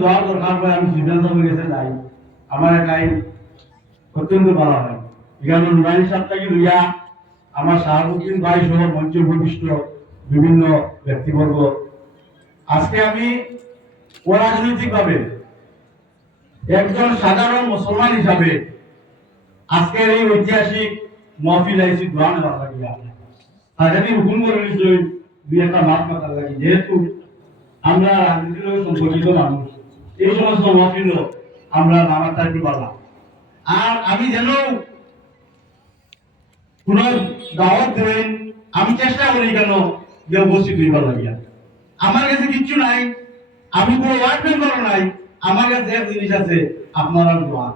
দোয়া দরকার হয় আমি সিদ্ধান্ত হয়ে গেছে যাই আমার একাই অত্যন্ত ভালো হয় এখানে নুরানি সাহেবটাকে লইয়া আমার শাহাবুদ্দিন ভাই সহ মঞ্চে উপবিষ্ট বিভিন্ন ব্যক্তিবর্গ আজকে আমি অরাজনৈতিক ভাবে একজন সাধারণ মুসলমান হিসাবে আজকের এই ঐতিহাসিক মহফিল আইসি দোয়া নেওয়ার লাগিয়া তাকে হুকুম করে নিশ্চয় দুই একটা মাপ মাতার লাগে যেহেতু আমরা রাজনীতির লগে সম্পর্কিত মানুষ এই সমস্ত মহফিল আমরা নামাটা একটু পারলাম আর আমি যেন কোন দাওয়াত দেবেন আমি চেষ্টা করি কেন যে উপস্থিত হইবার লাগিয়া আমার কাছে কিচ্ছু নাই আমি কোনো ওয়ার্ড মেম্বার নাই আমার কাছে এক জিনিস আছে আপনারা দোয়া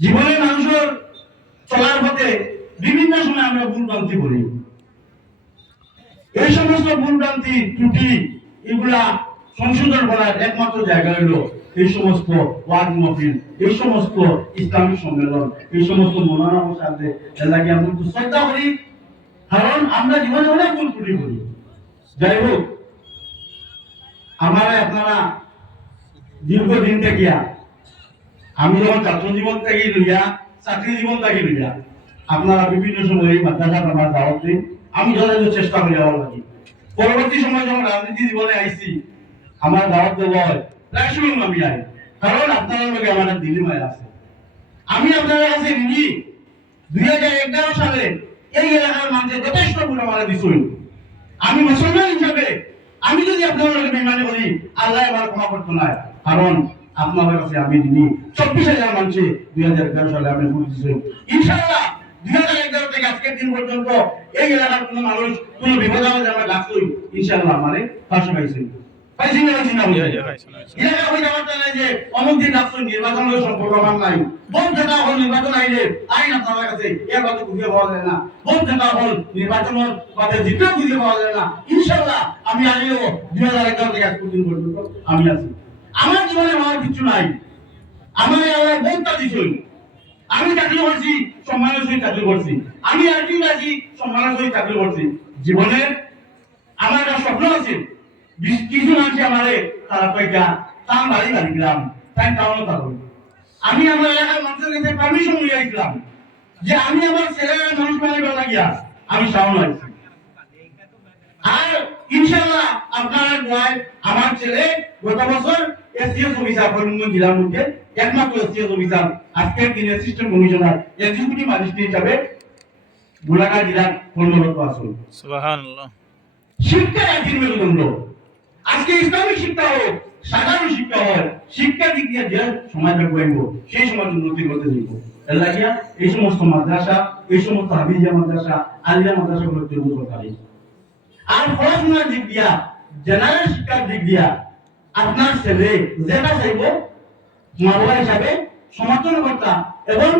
জীবনে মানুষের চলার পথে বিভিন্ন সময় আমরা ভুলভ্রান্তি করি এই সমস্ত ভুলভ্রান্তি ত্রুটি এগুলা সংশোধন করার একমাত্র জায়গা হলো এই সমস্ত ওয়ার্ড মহফিল এই সমস্ত ইসলামিক সম্মেলন এই সমস্ত মনোরম সাথে এলাকে আমি একটু শ্রদ্ধা করি কারণ আমরা জীবনে অনেক ভুল ত্রুটি করি যাই হোক আমার আপনারা দীর্ঘদিন থেকে আমি যখন ছাত্র জীবন থেকে লইয়া চাকরি জীবন থেকে লইয়া আপনারা বিভিন্ন সময় এই মাদ্রাসা আমার দাওয়াত দিন আমি যথাযথ চেষ্টা করি যাওয়ার লাগে পরবর্তী সময় যখন রাজনীতি জীবনে আইসি আমার দাওয়াত দেওয়া হয় প্রায় সময় আমি আই কারণ আপনার লগে আমার দিল্লিমায় আছে আমি আপনার কাছে ঋণী 2011 সালে এই এলাকার মানুষের যথেষ্ট ভোট আমার দিচ্ছেন আমি মুসলমান হিসাবে আমি যদি আপনার লগে বেইমানি করি আল্লাহ আমার ক্ষমা করতে নাই কারণ আপনার কাছে আমি ঋণী 24,000 মানুষে 2011 সালে আমি ভোট দিচ্ছেন ইনশাআল্লাহ 2011 থেকে আজকের দিন পর্যন্ত এই এলাকার কোনো মানুষ কোনো বিপদ আমাদের আমরা ডাকছই ইনশাআল্লাহ আমারে পাশে পাইছেন পাইছেন না পাইছেন না এলাকা হই যাওয়ার না যে অমুক দিন ডাকছই নির্বাচনের সম্পর্ক আমার নাই ভোট দেওয়া হল নির্বাচন আইলে আইন আপনার কাছে এর কথা বুঝিয়ে পাওয়া যায় না ভোট দেওয়া হল নির্বাচনের পথে জিতেও বুঝিয়ে পাওয়া যায় না ইনশাআল্লাহ আমি আজও 2011 থেকে আজকের দিন পর্যন্ত আমি আছি আমার জীবনে আমার কিছু নাই আমার আল্লাহ বহুতটা দিছই আমি চাকরি করছি সম্মানের সহিত চাকরি করছি আমি আরটিও আছি সম্মানের সহিত চাকরি করছি জীবনে আমার একটা স্বপ্ন আছে কিছু মানুষ আমারে তারা কয়েকটা তাম বাড়ি বাড়ি গেলাম তাই টাউনও পাবো আমি আমার এলাকার মানুষের কাছে পারমিশন নিয়ে আসলাম যে আমি আমার ছেলের মানুষ মানে বেলা গিয়া আমি টাউন আছি আর ইনশাআল্লাহ আপনারা দোয়ায় আমার ছেলে গত বছর এসএস অফিসার করিমগঞ্জ জেলার মধ্যে একমাত্র এসএস অফিসার আজকের দিনে অ্যাসিস্ট্যান্ট কমিশনার এক্সিকিউটিভ ম্যাজিস্ট্রেট হিসাবে গোলাঘাট জেলার কর্মরত আছেন সুবহানাল্লাহ শিক্ষা একদিন মেরুদণ্ড আজকে ইসলামিক শিক্ষা হোক সাধারণ শিক্ষা হয় শিক্ষা দিক দিয়ে যে সমাজে গড়ব সেই সমাজ উন্নতি করতে দিব এলাকিয়া এই সমস্ত মাদ্রাসা এই সমস্ত হাফিজিয়া মাদ্রাসা আলিয়া মাদ্রাসা গুলোতে দরকারি আর পড়াশোনার দিক দিয়া জেনারেল শিক্ষার দিক দিয়া আপনার ছেলে যেটা চাইব মা বাবা হিসাবে সমর্থন কর্তা এবং